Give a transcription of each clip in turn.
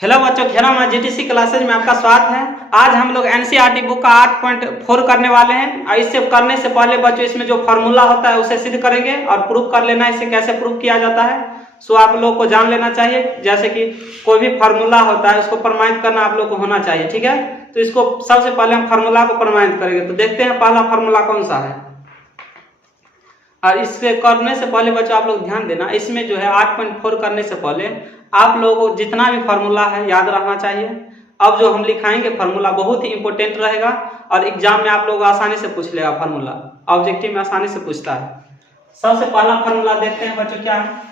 Hello बच्चों, खेरा GTC classes में आपका स्वागत है। आज हम लोग एनसीईआरटी बुक का 8.4 करने वाले हैं और इससे करने से पहले बच्चों इसमें जो फार्मूला होता है उसे सिद्ध करेंगे और प्रूफ कर लेना है। इसे कैसे प्रूफ किया जाता है सो आप लोग को जान लेना चाहिए। जैसे कि कोई भी फार्मूला होता है उसको प्रमाणित करना आप लोग को होना चाहिए, ठीक है। तो इसको सबसे पहले हम फार्मूला को प्रमाणित करेंगे। तो देखते हैं पहला फार्मूला कौन सा है। और इससे करने से पहले बच्चों आप लोग ध्यान देना, इसमें जो है 8.4 करने से पहले आप लोगों को जितना भी फार्मूला है याद रखना चाहिए। अब जो हम लिखाएंगे फार्मूला बहुत ही इंपॉर्टेंट रहेगा और एग्जाम में आप लोग आसानी से पूछ लेगा। फार्मूला ऑब्जेक्टिव में आसानी से पूछता है। सबसे पहला फार्मूला देखते हैं बच्चों, क्या है।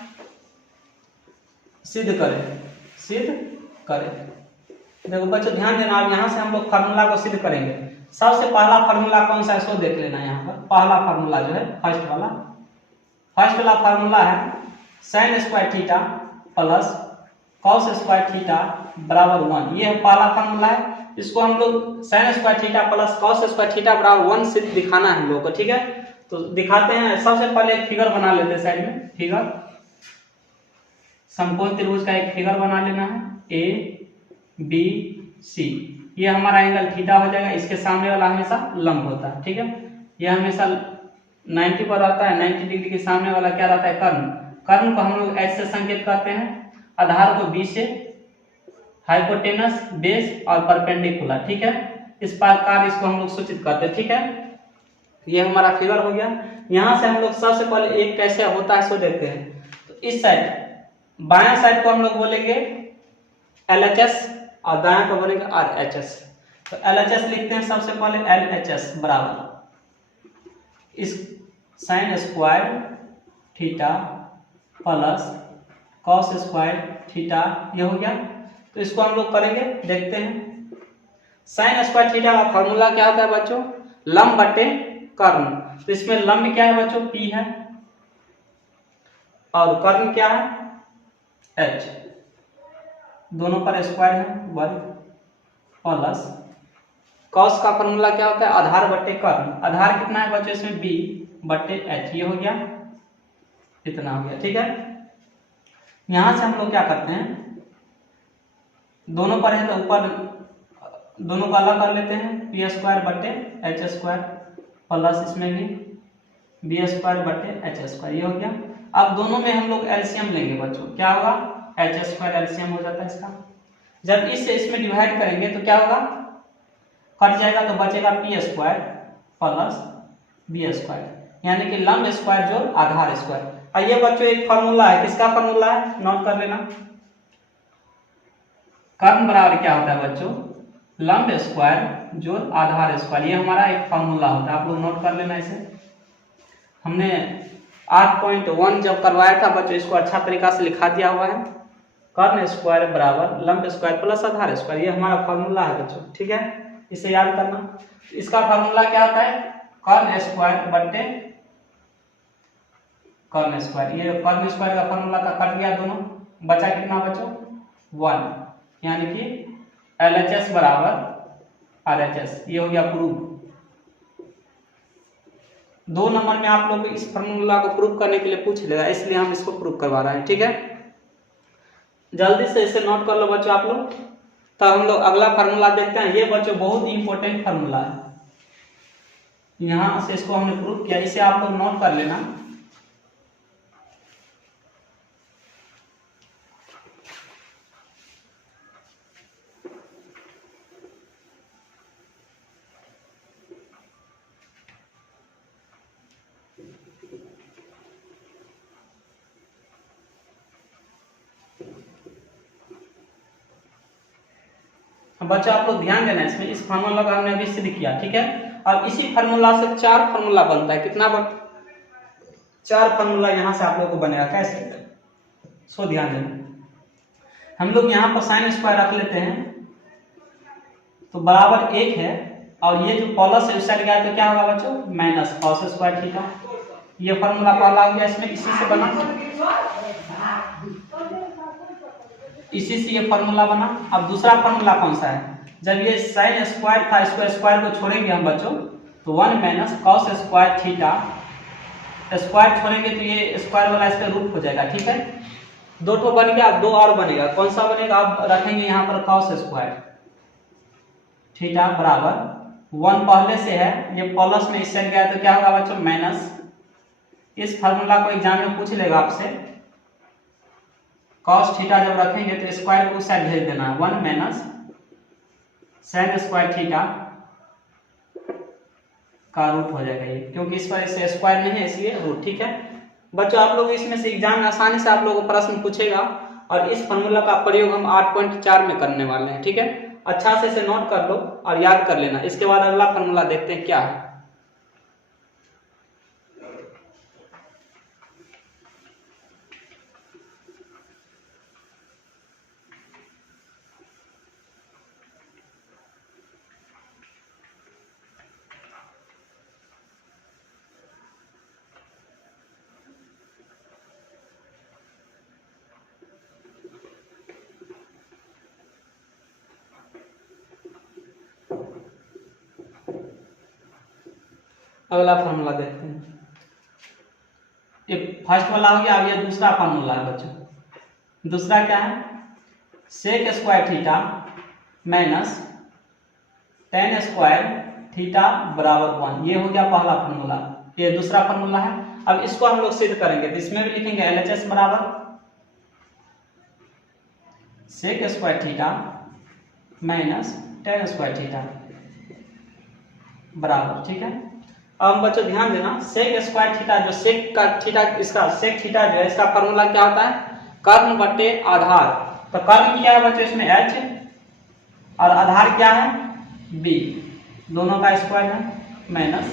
सिद्ध करें। देखो बच्चों ध्यान देना, अब यहाँ से हम लोग फार्मूला को सिद्ध करेंगे। सबसे पहला फार्मूला कौन सा है सो देख लेना। यहाँ पर पहला फार्मूला जो है फर्स्ट वाला फार्मूला है sin square theta plus cos square theta बराबर 1। ये पहला फार्मूला है। इसको हम लोग sin square theta plus cos square theta बराबर 1 से दिखाना है हम लोग को, ठीक है। तो दिखाते हैं। सबसे पहले एक फिगर बना लेते हैं साइड में। फिगर समकोण त्रिभुज का एक फिगर बना लेना है ए बी सी। ये हमारा एंगल थीटा हो जाएगा। इसके सामने वाला हमेशा लंब होता है, ठीक है। ये हमेशा 90 पर आता है। 90 डिग्री के सामने वाला क्या रहता है, कर्ण को हम लोग एच से संकेत करते हैं। आधार को बी से, हाइपोटेनस, बेस और परपेंडिकुलर, ठीक है। इस प्रकार इसको हम लोग सूचित करते हैं, ठीक है। ये हमारा फिगर हो गया। यहाँ से हम लोग सबसे पहले एक कैसे होता है सो देखते हैं। तो इस साइड बायां साइड को हम लोग बोलेंगे LHS और दायां को बोलेंगे RHS। तो LHS लिखते हैं सबसे पहले। LHS बराबर इस sin square theta plus cos square theta, ये हो गया। तो इसको हम लोग करेंगे, देखते हैं। sin स्क्वायर थीटा का फॉर्मूला क्या होता है बच्चों, लंब बटे कर्ण। तो इसमें लंब क्या है बच्चों, P है और कर्ण क्या है, H। दोनों पर स्क्वायर है वर्ग प्लस cos का फॉर्मूला क्या होता है, आधार बटे कर्ण। आधार कितना है बच्चों इसमें, B बटे H। ये हो गया, इतना हो गया, ठीक है। यहां से हम लोग क्या करते हैं, दोनों पर है तो ऊपर दोनों को अलग कर लेते हैं। पी स्क्वायर बटे एच स्क्वायर प्लस इसमें भी बी स्क्वायर बटे एच स्क्वायर, ये हो गया। अब दोनों में हम लोग एलसीएम लेंगे बच्चों। क्या होगा, एच स्क्वायर एलसीएम हो जाता है इसका। जब इससे इसमें डिवाइड करेंगे तो क्या होगा, कट जाएगा तो बचेगा p square plus b square, यानी कि लंब स्क्वायर जोड़ आधार स्क्वायर। और ये बच्चों एक फॉर्मूला है, किसका फॉर्मूला है, नोट कर लेना। कर्ण बराबर क्या होता है बच्चों, लंब स्क्वायर जोड़ आधार स्क्वायर। ये हमारा एक फॉर्मूला होता है, आप लोग नोट कर लेना इसे। हमने 8.1 जब करवाया था बच्चों, इसको अच्छा तरीका से लिखा दिया हुआ है। कर्ण स्क्वायर बराबर लंब स्क्वायर प्लस आधार स्क्वायर, ये हमारा फॉर्मूला है बच्चों, ठीक है। इसे याद करना। इसका फॉर्मूला क्या होता है, कर्ण स्क्वायर बटे कर्ण स्क्वायर। ये कर्ण स्क्वायर का फॉर्मूला था, कट गया दोनों, बचा कितना बच्चों, 1, यानी कि LHS बराबर RHS। ये हो गया प्रूफ। 2 नंबर में आप लोग इस फॉर्मूला को प्रूफ करने के लिए पूछ लेगा, इसलिए हम इसको प्रूफ करवा रहे हैं, ठीक है। जल्दी से इसे नोट कर लो बच्चों आप लोग। तो हम लोग अगला फार्मूला देखते हैं। ये बच्चों बहुत इंपॉर्टेंट फार्मूला है, यहां से इसको हमने प्रूफ किया, इसे आप लोग नोट कर लेना। बच्चों आप लोग ध्यान देना इसमें, इस फार्मूला का हमने अभी सिद्ध किया, ठीक है। और इसी फार्मूला से 4 फार्मूला बनता है। कितना 4 फार्मूला यहाँ से आप लोग को बनेगा। कैसे सो ध्यान देना। हम लोग यहाँ पर साइन स्क्वायर रख लेते हैं तो बराबर 1 है, और ये जो प्लस है उस साइड गया तो क्या होगा बच्चों, माइनस cos स्क्वायर थीटा। ये फार्मूला पहला हो गया, इसमें इसी से बना, इसी से ये फार्मूला बना। अब दूसरा फार्मूला कौन सा है, जब ये साइन स्क्वायर था, इसको स्क्वायर को छोड़ेंगे हम बच्चों तो 1 minus cos square theta. Square छोड़ेंगे तो ये स्क्वायर वाला इसका रूट हो जाएगा, ठीक है। दो तो बन गया, दो और बनेगा, कौन सा बनेगा? आप रखेंगे यहाँ पर कॉस स्क्वायर थीटा बराबर 1 पहले से है, ये प्लस में इस साइड गया तो क्या होगा बच्चों? माइनस। इस फार्मूला को एग्जाम में पूछ लेगा आपसे, कॉस थीटा जब रखेंगे तो स्क्वायर को उस साइड भेज देना है, 1 माइनस साइन स्क्वायर थीटा का रूट हो जाएगा ये, क्योंकि इस पर इससे स्क्वायर नहीं है इसलिए रूट। ठीक है बच्चों, आप लोग इसमें से एग्जाम में आसानी से आप लोगों को प्रश्न पूछेगा और इस फार्मूला का प्रयोग हम 8.4 में करने वाले हैं। ठीक है, अच्छा से इसे नोट कर लो और याद कर लेना। इसके बाद अगला फार्मूला देखते हैं क्या है। अगला फार्मूला देखते हैं। ये फर्स्ट वाला हो गया, अब ये दूसरा फार्मूला है बच्चों। दूसरा क्या है? Sec square theta minus tan square theta बराबर 1। ये हो गया पहला फार्मूला, ये दूसरा फार्मूला है। अब इसको हम लोग सिद्ध करेंगे तो इसमें भी लिखेंगे LHS बराबर sec square theta minus tan square theta बराबर। ठीक है, अब बच्चों ध्यान देना, सेक स्क्वायर थीटा, जो सेक का थीटा, इसका सेक थीटा जो है इसका फार्मूला क्या होता है? कर्ण बटे आधार। तो कर्ण क्या है बच्चों? इसमें h और आधार क्या है? b, दोनों का स्क्वायर है, माइनस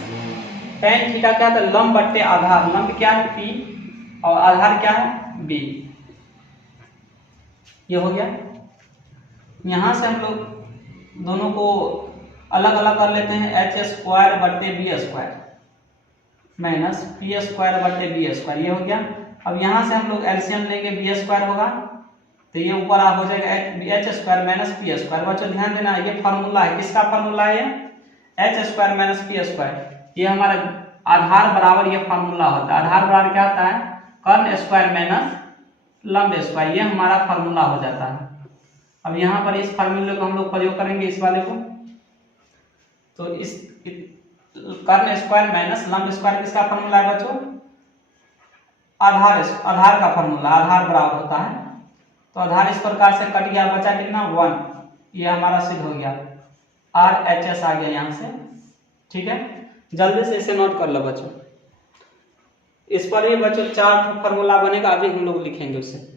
टेन थीटा क्या था? लंब बटे आधार, लंब क्या है? p और आधार क्या है? b। ये हो गया। यहां से हम लोग दोनों को अलग अलग कर लेते हैं, h स्क्वायर बटे b square minus p square बटे b स्क्वायर। ये हो गया। अब यहां से हम लोग एलसीएम लेंगे, b स्क्वायर होगा तो ये ऊपर हो जाएगा h square minus p square. बच्चों ध्यान देना, ये फार्मूला है, किसका फार्मूला है? h square minus p square. ये हमारा आधार बराबर ये फार्मूला होता है। आधार बराबर क्या होता है? कर्ण स्क्वायर माइनस लंब स्क्वायर। ये हमारा फार्मूला हो जाता है। अब यहाँ पर इस फार्मूले को हम लोग प्रयोग करेंगे, इस वाले को। तो इस कर्ण स्क्वायर माइनस लंब स्क्वायर किसका फार्मूला है बच्चों? आधार का फार्मूला, आधार बराबर होता है। तो आधार इस प्रकार से कट गया, बचा कितना? 1। ये हमारा सिद्ध हो गया, RHS आ गया यहाँ से। ठीक है, जल्दी से इसे नोट कर लो बच्चों। इस पर ही बच्चों 4 फार्मूला बनेगा, अभी हम लोग लिखेंगे उसे।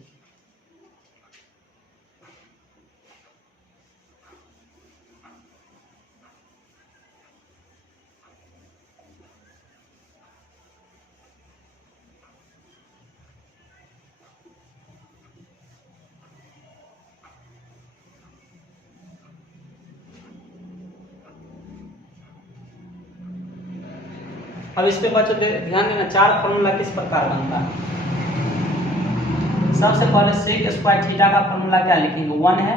अब इस पे बच्चों ध्यान देना, 4 फार्मूला किस प्रकार बनता है। सबसे पहले सेक स्क्वायर थीटा का फार्मूला क्या लिखेंगे? 1 है,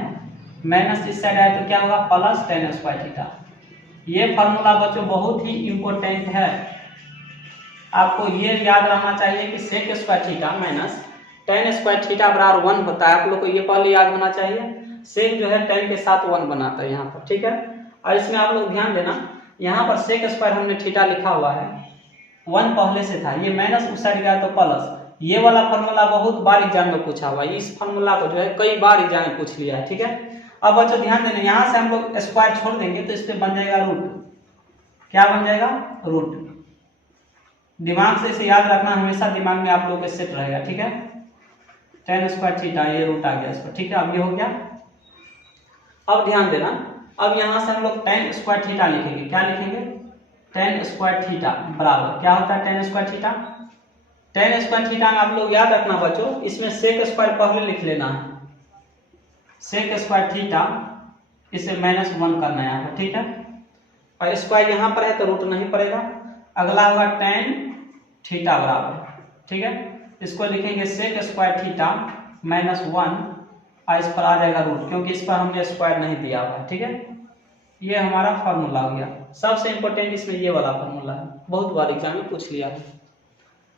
माइनस इस साइड है तो क्या होगा? Plus ten square theta. ये फार्मूला बच्चों बहुत ही इंपॉर्टेंट है, आपको ये याद रहना चाहिए कि sec square theta minus tan square theta बराबर 1 होता है। आप लोग को ये पहले याद होना चाहिए। सेक जो है टेन के साथ 1 बनाता है यहाँ पर। ठीक है, और इसमें आप लोग ध्यान देना, यहाँ पर सेक स्क्वायर हमने थीटा लिखा हुआ है, 1 पहले से था, ये माइनस उस साइड गया तो प्लस। ये वाला फार्मूला बहुत बार एग्जाम में पूछा हुआ है, इस फार्मूला को जो है कई बार एग्जाम में पूछ लिया है। ठीक है, अब बच्चों ध्यान देना, यहाँ से हम लोग स्क्वायर छोड़ देंगे तो इस पे बन जाएगा रूट। क्या बन जाएगा? रूट। दिमाग से इसे याद रखना, हमेशा दिमाग में आप लोगों के सेट रहेगा। ठीक है, टेन स्क्वायर थीटा, ये रूट आ गया इस पर। ठीक है, अब ये हो गया। अब ध्यान देना, अब यहाँ से हम लोग टेन स्क्वायर थीटा लिखेंगे। क्या लिखेंगे? टेन स्क्वायर थीटा बराबर क्या होता है? Ten square theta. Ten square theta में आप लोग याद रखना बच्चों, इसमें सेक स्क्वायर पहले लिख लेना है, सेक स्क्वायर थीटा, इसे -1 करना है यहाँ पर। ठीक है, और स्क्वायर यहाँ पर है तो रूट नहीं पड़ेगा। अगला होगा टेन थीटा बराबर, ठीक है, इसको लिखेंगे सेक स्क्वायर थीटा -1 और इस पर आ जाएगा रूट, क्योंकि इस पर हमने स्क्वायर नहीं दिया हुआ है। ठीक है, ये हमारा फार्मूला हो गया। सबसे इंपॉर्टेंट इसमें ये वाला फार्मूला है, बहुत बार एग्जाम में पूछ लिया है,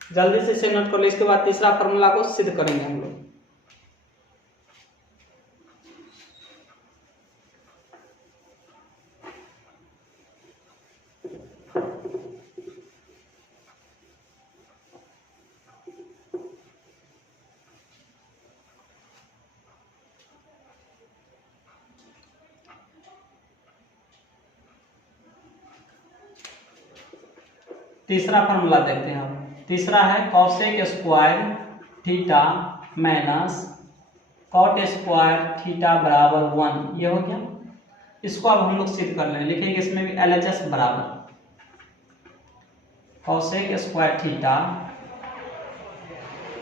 जल्दी से इसे नोट कर लो। इसके बाद तीसरा फार्मूला को सिद्ध करेंगे हम लोग। तीसरा फार्मूला देखते हैं हम। तीसरा है cosec square theta minus cot square theta बराबर 1, ये हो गया। इसको अब हम लोग सिद्ध कर लेंगे, लिखेंगे इसमें भी LHS बराबर cosec square theta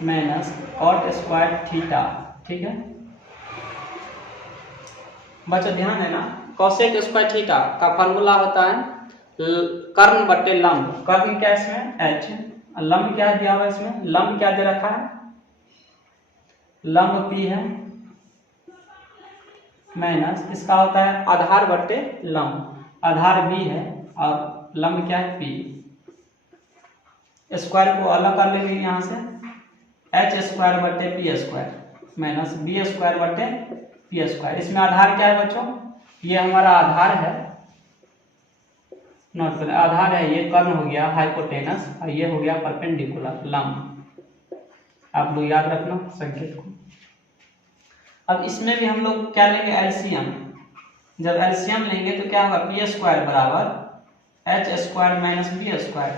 minus cot square theta, ठीक है बच्चों ध्यान है ना। कॉसेक स्क्वायर थीटा का फॉर्मूला होता है कर्ण बट्टे लंब। कर्ण क्या है इसमें h, लंब क्या दिया हुआ है इसमें, लंब क्या दे रखा है, लंब p है माइनस इसका होता है आधार बट्टे लंब, आधार b है और लंब क्या है p। स्क्वायर को अलग कर लेंगे यहाँ से, h स्क्वायर बट्टे p square minus b square बट्टे p स्क्वायर। इसमें आधार क्या है बच्चों, ये हमारा आधार है, नोट करें आधार है, ये कर्ण हो गया हाइपोटेनस और ये हो गया परपेंडिकुलर लंब। आप लोग याद रखना संकेत को। अब इसमें भी हम लोग क्या लेंगे एलसीएम। जब एलसीएम लेंगे तो क्या होगा, पी स्क्वायर बराबर h square minus b square.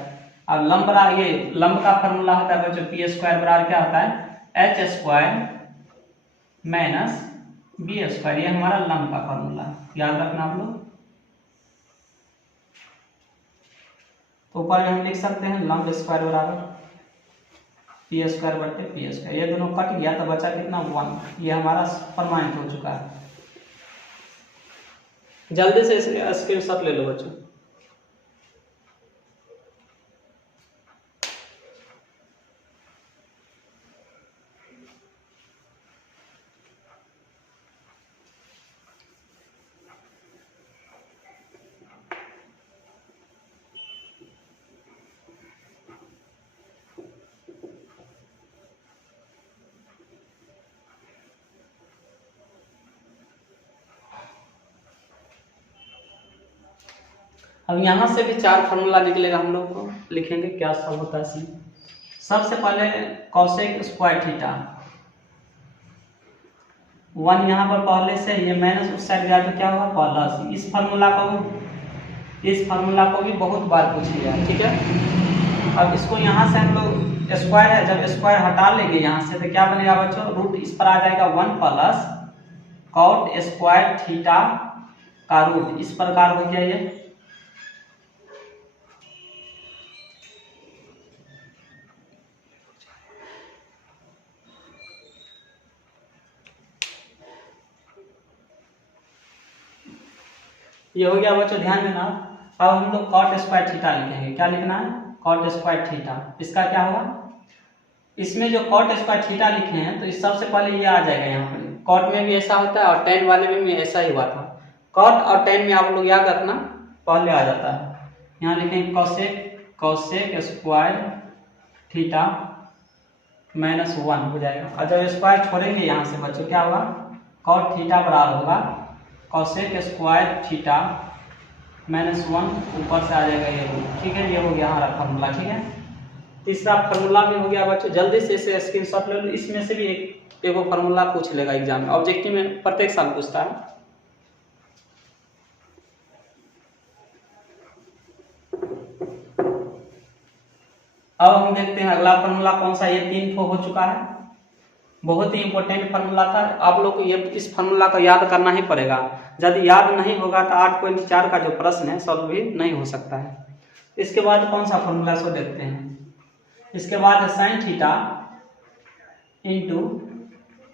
अब लंब बराबर, ये लंब का फॉर्मूला होता है बच्चों, पी स्क्वायर बराबर क्या होता है h square minus b square, ये हमारा लंब का फॉर्मूला है, याद रखना आप लोग। तो ऊपर में हम लिख सकते हैं लंब स्क्वायर बराबर पी स्क्वायर बट्टे पी स्क्वायर, ये दोनों कट गया तो बचा कितना 1, ये हमारा प्रमाणित हो चुका है। जल्दी से इसके स्क्रीनशॉट ले लो बच्चों। अब यहाँ से भी 4 फार्मूला निकलेगा, हम लोग को लिखेंगे क्या सब होता है इसमें। सबसे पहले कॉसेक स्क्वायर थीटा 1 यहाँ पर पहले से, ये माइनस उस साइड गया तो क्या होगा प्लस। इस फार्मूला को भी बहुत बार पूछी गया, ठीक है। अब इसको यहाँ से हम लोग स्क्वायर है, जब स्क्वायर हटा लेंगे यहाँ से तो क्या बनेगा बच्चों, रूट इस पर आ जाएगा 1 प्लस कॉट स्क्वायर थीटा का रूट, इस प्रकार हो गया ये। ये हो गया बच्चों, ध्यान देना। अब हम लोग कॉट स्क्वायर थीटा लिखेंगे, क्या लिखना है कॉट स्क्वायर थीटा। इसका क्या होगा, इसमें जो कॉट स्क्वायर थीटा लिखे हैं तो इस सबसे पहले ये आ जाएगा यहाँ पर। कॉट में भी ऐसा होता है और टेन वाले में भी ऐसा ही हुआ था। कॉट और टेन में आप लोग याद रखना पहले आ जाता है। यहाँ लिखेंगे कॉसेक स्क्वायर थीटा माइनस 1 हो जाएगा, और जब स्क्वायर छोड़ेंगे यहाँ से बच्चों क्या होगा, कॉट थीटा बराबर होगा कॉसेक स्क्वायर थीटा माइनस 1, ऊपर से आ जाएगा ये रूट, ठीक है। ये हो गया हमारा फार्मूला, ठीक है। तीसरा फार्मूला भी हो गया बच्चों, जल्दी से इसे स्क्रीनशॉट ले लो। इसमें से भी एक फार्मूला पूछ लेगा एग्जाम में, ऑब्जेक्टिव में प्रत्येक साल पूछता है। अब हम देखते हैं अगला फार्मूला कौन सा, ये 3 हो चुका है, बहुत ही इंपॉर्टेंट फार्मूला था। आप लोग को ये इस फार्मूला को याद करना ही पड़ेगा, यदि याद नहीं होगा तो 8.4 का जो प्रश्न है सॉल्व भी नहीं हो सकता है। इसके बाद कौन सा फार्मूला सो देखते हैं। इसके बाद है sine theta into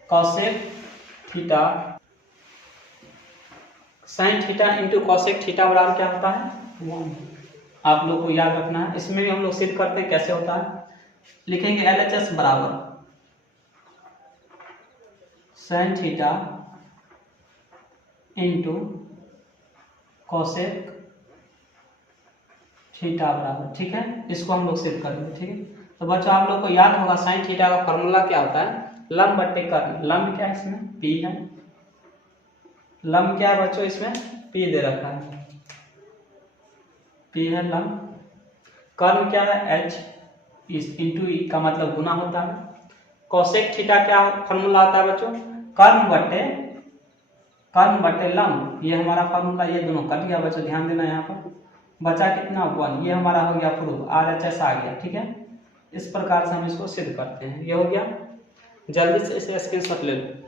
cosec theta, sine theta into cosec theta बराबर क्या होता है 1। आप लोग को याद रखना है। इसमें भी हम लोग सिद्ध करते हैं कैसे होता है, लिखेंगे LHS बराबर sine theta into cosec theta बराबर, ठीक है। इसको हम लोग सिद्ध करेंगे, ठीक है। तो बच्चों आप लोग को याद होगा साइन थीटा का फॉर्मूला क्या होता है, लंब बट्टे कर्ण। लंब क्या है इसमें p है, लंब क्या है बच्चों इसमें p दे रखा है, p है लंब। कर्ण क्या है h, इंटू ई का मतलब गुना होता है। कॉसेक थीटा क्या फॉर्मूला होता है बच्चों, कर्ण बट्टे लंब, ये हमारा फॉर्मूला। ये दोनों कट गया बच्चों, ध्यान देना यहाँ पर। बचा कितना 1, ये हमारा हो गया प्रूफ, RHS आ गया। ठीक है, इस प्रकार से हम इसको सिद्ध करते हैं। ये हो गया, जल्दी से इसे स्क्रीनशॉट ले लो।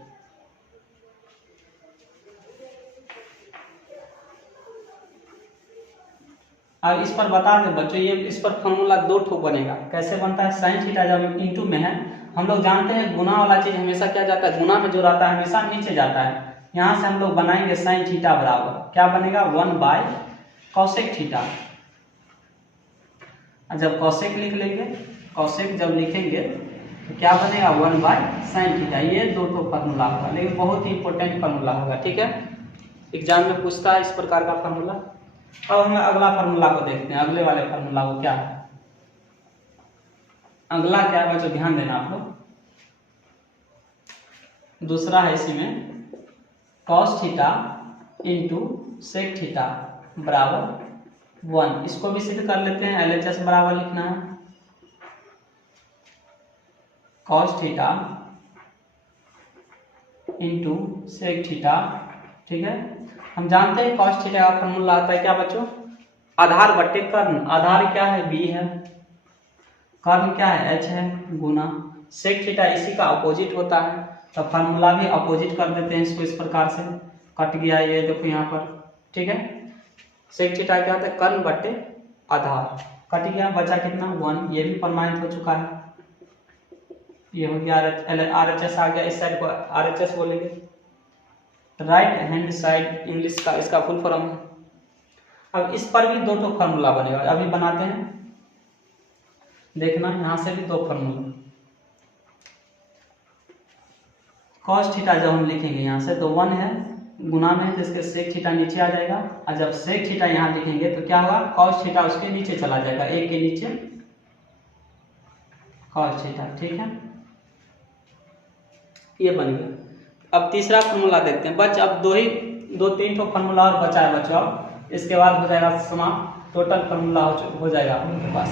अब इस पर बता दें बच्चों, ये इस पर फॉर्मूला 2 ठो बनेगा। कैसे बनता है? साइन थीटा जब इंटू में है, हम लोग जानते हैं गुना वाला चीज हमेशा क्या जाता है, गुना में जो रहता है हमेशा नीचे जाता है। यहाँ से हम लोग बनाएंगे साइन थीटा बराबर क्या बनेगा, 1 कॉसेक थीटा। जब कॉसेक लिख लेंगे, कॉसेक जब लिखेंगे तो क्या बनेगा, 1 साइन थीटा। ये 2 ठो फार्मूला होगा, लेकिन बहुत ही इंपॉर्टेंट फार्मूला होगा। ठीक है, एग्जाम में पूछता है इस प्रकार का फार्मूला। अब हम अगला फार्मूला को देखते हैं, अगले वाले फार्मूला को क्या है। अगला क्या है बच्चों, ध्यान देना आप लोग। दूसरा है इसी में cos theta into sec theta बराबर 1। इसको भी सिद्ध कर लेते हैं, LHS बराबर लिखना है cos theta into sec theta. ठीक है, हम जानते हैं कॉस थीटा का फॉर्मूला आता है क्या बच्चों, आधार बट्टे कर्ण। आधार क्या है, b है, कर्ण क्या है, h है, गुना सेक थीटा इसी का अपोजिट होता है, तो फॉर्मूला भी अपोजिट कर देते हैं इसको। इस प्रकार से कट गया ये देखो यहाँ पर। ठीक है, सेक थीटा क्या होता है, कर्ण बट्टे आधार, कट गया, बचा कितना 1। ये भी प्रमाणित हो चुका है। ये हो गया RHS आ गया, इस साइड को RHS बोलेंगे, राइट हैंड साइड इंग्लिश का इसका फुल फॉर्म है। अब इस पर भी 2 ठो फार्मूला बनेगा, अभी बनाते हैं, देखना यहां से भी 2 फार्मूला। कॉस थीटा जब हम लिखेंगे यहाँ से तो 1 है, गुना में तो इसके सेक थीटा नीचे आ जाएगा, और जब सेक थीटा यहाँ लिखेंगे तो क्या होगा, कॉस थीटा उसके नीचे चला जाएगा, 1 के नीचे कॉस थीटा। ठीक है, ये बन गया। अब तीसरा फार्मूला देखते हैं बच्च। अब 2-3 ठो फार्मूला और बचा है बच्चों, इसके बाद हो जाएगा समाप्त, टोटल फार्मूला हो जाएगा आपके पास।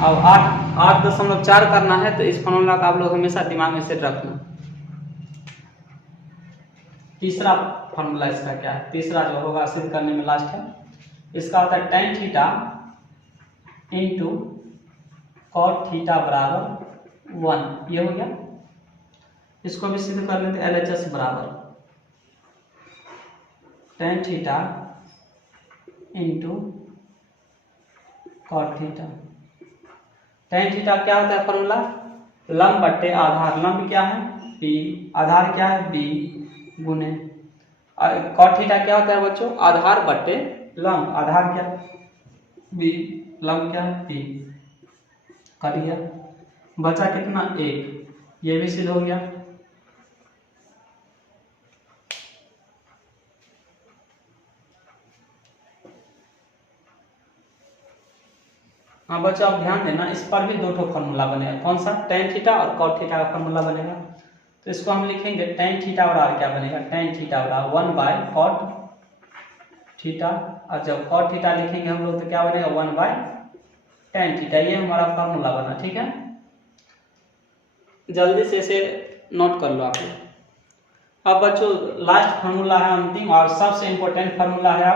अब 8.4 करना है, तो इस फार्मूला का आप लोग हमेशा दिमाग में सेट रखना। तीसरा फार्मूला इसका क्या है, तीसरा जो होगा सिद्ध करने में लास्ट है, इसका होता है tan theta into cot theta बराबर 1। ये हो गया, इसको भी सिद्ध कर लेते हैं, LHS बराबर tan theta into cot theta. tan theta क्या होता है फॉर्मूला, लंब बट्टे आधार। लंब क्या है, p, आधार क्या है, b गुने कॉट थीटा क्या होता है बच्चों, आधार बट्टे लंब। आधार क्या, b, लंब क्या है, p। कट गया, बचा कितना 1, ये भी सिद्ध हो गया। हाँ बच्चों आप ध्यान देना, इस पर भी 2 ठो फार्मूला बनेगा। कौन सा, tan थीटा और cot थीटा का फार्मूला बनेगा। तो इसको हम लिखेंगे tan थीटा बराबर क्या बनेगा, tan थीटा बराबर 1 cot थीटा, और जब cot थीटा लिखेंगे हम लोग तो क्या बनेगा 1 tan थीटा। ये हमारा फार्मूला बना। ठीक है, जल्दी से इसे नोट कर लो आप लोग। अब बच्चों लास्ट फार्मूला है, अंतिम और सबसे इंपॉर्टेंट फार्मूला है।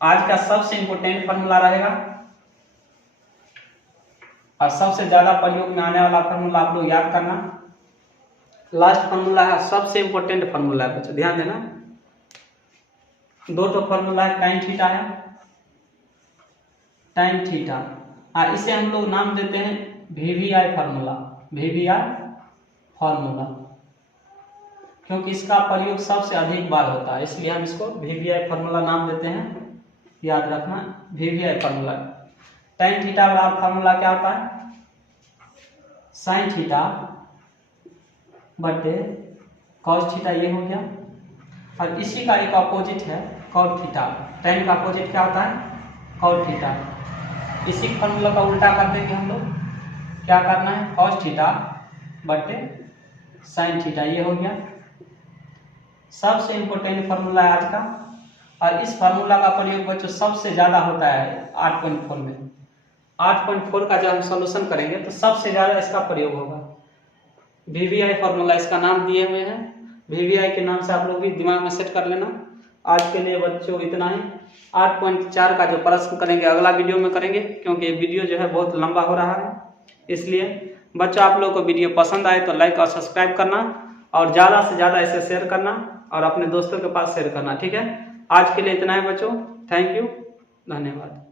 आज का सबसे इंपॉर्टेंट फार्मूला रहेगा और सबसे ज्यादा प्रयोग में आने वाला फार्मूला आप लोग याद करना। लास्ट फार्मूला है, सबसे इंपॉर्टेंट फार्मूला है बच्चों, ध्यान देना। 2 ठो फार्मूला है, tan थीटा है, tan थीटा, और इसे हम लोग नाम देते हैं VVI फार्मूला। VVI फार्मूला क्योंकि इसका प्रयोग सबसे अधिक बार होता है, इसलिए हम इसको VVI फार्मूला नाम देते हैं। याद रखना, VVI फार्मूला। tan थीटा बराबर फार्मूला क्या होता है, sin थीटा बटे cos थीटा। ये हो गया, और इसी का एक अपोजिट है cot थीटा। tan का अपोजिट क्या होता है, cot थीटा। इसी फार्मूला का उल्टा कर देंगे हम लोग, क्या करना है, cos थीटा बटे sin थीटा। ये हो गया, सबसे इंपॉर्टेंट फार्मूला है आज का। और इस फार्मूला का प्रयोग बच्चों सबसे ज्यादा होता है 8.4 में। 8.4 का जब हम सॉल्यूशन करेंगे तो सबसे ज्यादा इसका प्रयोग होगा। VVI फार्मूला इसका नाम दिए हुए हैं, VVI के नाम से आप लोग भी दिमाग में सेट कर लेना। आज के लिए बच्चों इतना ही। 8.4 का जो प्रश्न करेंगे अगला वीडियो में करेंगे, क्योंकि ये वीडियो जो है बहुत लंबा हो रहा है। इसलिए बच्चों आप लोगों को वीडियो पसंद आए तो लाइक और सब्सक्राइब करना, और ज़्यादा से ज़्यादा इसे शेयर करना और अपने दोस्तों के पास शेयर करना, ठीक है। आज के लिए इतना है बच्चों, थैंक यू, धन्यवाद।